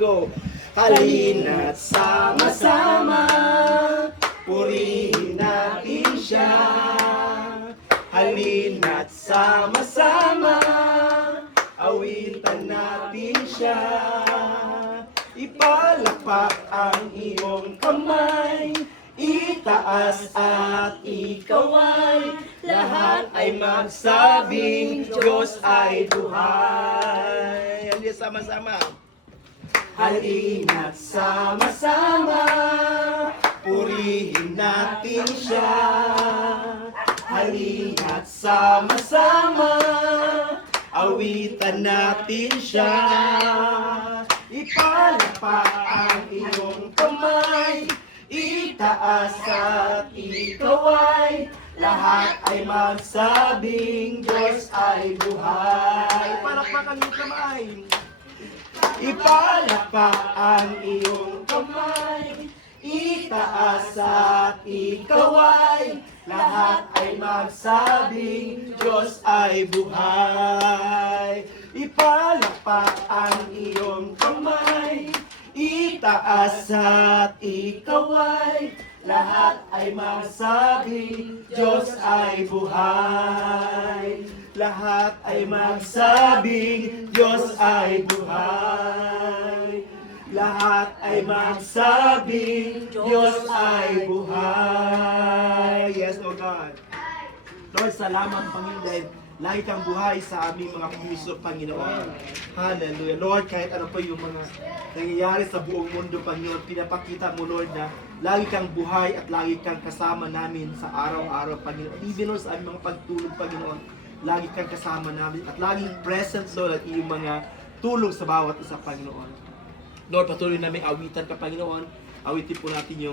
Go! Halina't sama-sama, purihin natin siya. Halina't sama-sama, awitan natin siya. Ipalakpak ang iyong kamay, itaas at ikaw ay lahat ay magsabing Diyos ay buhay. Halina't sama-sama. Halina't sama-sama, purihin natin siya. Halina't sama-sama, awitan natin siya. Ipalakpak ang iyong kamay, itaas at ikaw ay lahat ay magsabing Diyos ay buhay. Palakpakan ang kamay. Ipalakpak ang iyong kamay, itaas at ikaw ay lahat ay magsabing Diyos ay buhay. Ipalakpak ang iyong kamay, itaas at ikaw ay lahat ay magsabing Diyos ay buhay. Lahat ay magsabing Diyos ay buhay. Lahat ay magsabing Diyos ay buhay. Yes, Lord God. Lord, salamat Panginoon dahil lagi kang buhay sa aming mga puso, Panginoon. Hallelujah. Lord, kahit ano pa yung mga nangyayari sa buong mundo, Panginoon, pinapakita mo, Lord, na lagi kang buhay at lagi kang kasama namin sa araw-araw, Panginoon. Even Lord, sa aming mga pagtulog, Panginoon, lagi kang kasama namin at laging present, Lord, at iyong mga tulong sa bawat isa, Panginoon. Lord, patuloy namin awitan ka, Panginoon. Awitin po natin yung